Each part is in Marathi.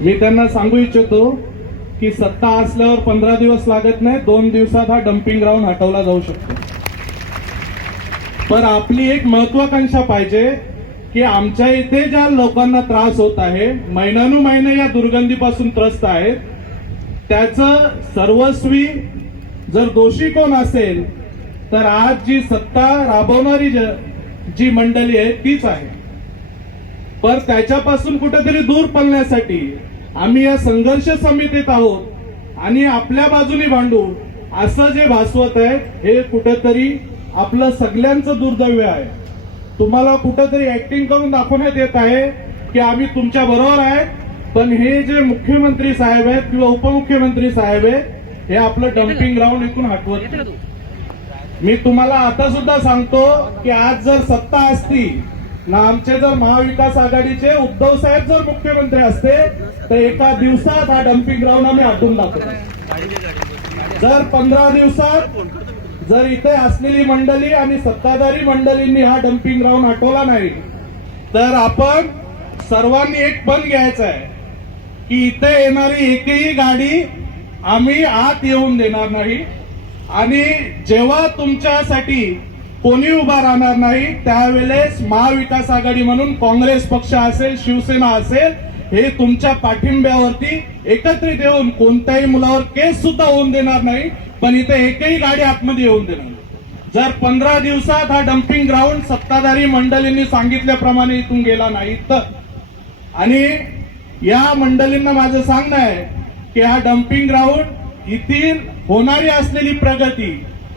मी त्यांना सांगू इच्छितो की सत्ता असल्यावर पंधरा दिवस लागत नाही दोन दिवसात हा डम्पिंग ग्राउंड हटवला जाऊ शकतो. पण आपली एक महत्वाकांक्षा पाहिजे की आमच्या इथे ज्या लोकांना त्रास होत आहे महिन्यानुमहिने या दुर्गंधीपासून त्रस्त आहेत त्याचं सर्वस्वी जर दोषी कोण असेल तर आज जी सत्ता राबवणारी जी मंडळी आहे तीच आहे. पण त्याच्यापासून कुठेतरी दूर पळण्यासाठी आम्ही या संघर्ष समितीत आहोत आणि आपल्या बाजूने भांडू असं जे भासवत आहे हे कुठेतरी आपलं सगळ्यांचं दुर्दैव आहे. तुम्हाला कुठेतरी ऍक्टिंग करून दाखवण्यात येत आहे की आम्ही तुमच्या बरोबर आहे पण हे जे मुख्यमंत्री साहेब आहेत किंवा उपमुख्यमंत्री साहेब आहेत हे आपलं डम्पिंग ग्राउंड इथून हटवत मी तुम्हाला आता सुद्धा सांगतो की आज जर सत्ता असती ना आमचे जर महाविकास आघाडीचे उद्धव साहेब जर मुख्यमंत्री असते तर एका दिवसात हा डम्पिंग ग्राउंड आम्ही आटून दाखवतो जर पंधरा दिवसात जर इथे असलेली मंडळी आणि सत्ताधारी मंडळींनी हा डम्पिंग ग्राउंड हटवला नाही तर आपण सर्वांनी एक पण घ्यायचं आहे की इथे येणारी एकही गाडी आम्ही आत येऊन देणार नाही. आणि जेव्हा तुमच्यासाठी कोणी उभा राहणार नाही त्यावेळेस महाविकास आघाडी म्हणून काँग्रेस पक्ष असेल शिवसेना असेल हे तुमच्या पाठिंब्यावरती एकत्रित येऊन कोणत्याही मुलावर केस सुद्धा होऊन देणार नाही पण इथे एकही गाडी आतमध्ये येऊन देणार नाही. जर पंधरा दिवसात हा डम्पिंग ग्राउंड सत्ताधारी मंडळींनी सांगितल्याप्रमाणे इथून गेला नाही तर आणि या मंडळींना माझं सांगणं आहे की हा डम्पिंग ग्राउंड येथील होणारी असलेली प्रगती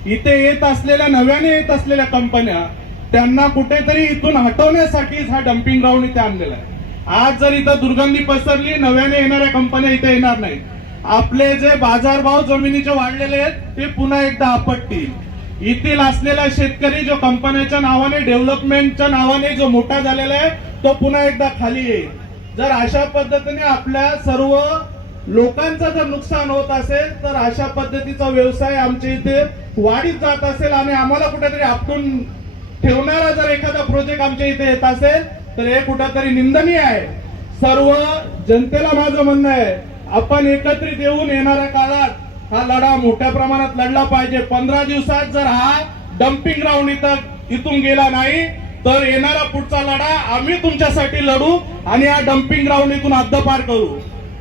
इथे येत असलेल्या नव्याने येत असलेल्या कंपन्या त्यांना कुठेतरी इथून हटवण्यासाठीच हा डम्पिंग ग्राउंड इथे आणलेला आहे. आज जर इथं दुर्गंधी पसरली नव्याने येणाऱ्या कंपन्या इथे येणार नाही आपले जे बाजारभाव जमिनीचे वाढलेले आहेत ते पुन्हा एकदा आपटतील. येथील असलेला शेतकरी जो कंपन्याच्या नावाने डेव्हलपमेंटच्या नावाने जो मोठा झालेला आहे तो पुन्हा एकदा खाली येईल. जर अशा पद्धतीने आपल्या सर्व लोकांचं जर नुकसान होत असेल तर अशा पद्धतीचा व्यवसाय आमच्या इथे वाढीत जात असेल आणि आम्हाला कुठेतरी आपटून ठेवणारा जर एखादा प्रोजेक्ट आमच्या इथे येत असेल तर हे कुठेतरी निंदनीय आहे. सर्व जनतेला माझं म्हणणं आहे आपण एकत्रित येऊन येणाऱ्या काळात हा लढा मोठ्या प्रमाणात लढला पाहिजे. पंधरा दिवसात जर हा डम्पिंग ग्राउंड इथं इथून गेला नाही तर येणारा पुढचा लढा आम्ही तुमच्यासाठी लढू आणि हा डम्पिंग ग्राउंड इथून हद्दपार करू.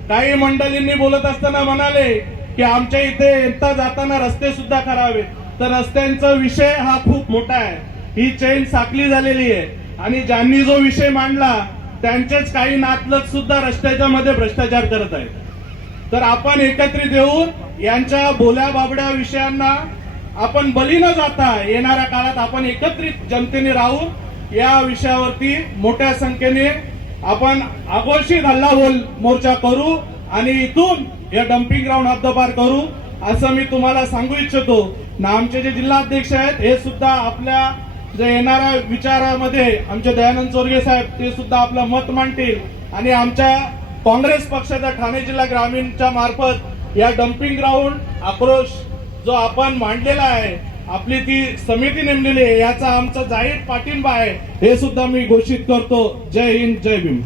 काही मंडळींनी बोलत असताना म्हणाले की आमच्या इथे येता जाताना रस्ते सुद्धा करावे तर रस्त्यांचा विषय हा खूप मोठा आहे. ही चेन साखली झालेली आहे. आणि ज्यांनी जो विषय मांडला त्यांचेच काही नातलग सुद्धा रस्त्याच्या मध्ये भ्रष्टाचार करत आहेत. तर आपण एकत्रित येऊन यांच्या बोल्या बाबड्या विषयांना आपण बली न जाता येणाऱ्या काळात आपण एकत्रित जनतेने राहून या विषयावरती मोठ्या संख्येने आपण अघोषित हल्ला बोल मोर्चा करू आणि इथून या डम्पिंग ग्राउंड हद्दपार करू असं मी तुम्हाला सांगू इच्छितो. ना आमचे जे जिल्हाध्यक्ष आहेत हे सुद्धा आपल्या जे येणाऱ्या विचारामध्ये आमचे दयानंद चोरगे साहेब ते सुद्धा आपलं मत मांडतील. आणि आमच्या काँग्रेस पक्षाच्या ठाणे जिल्हा ग्रामीणच्या मार्फत या डम्पिंग ग्राउंड आक्रोश जो आपण मांडलेला आहे आपली ती समिती नेमलेली आहे याचा आमचा जाहीर पाठिंबा आहे हे सुद्धा मी घोषित करतो. जय हिंद जय भीम.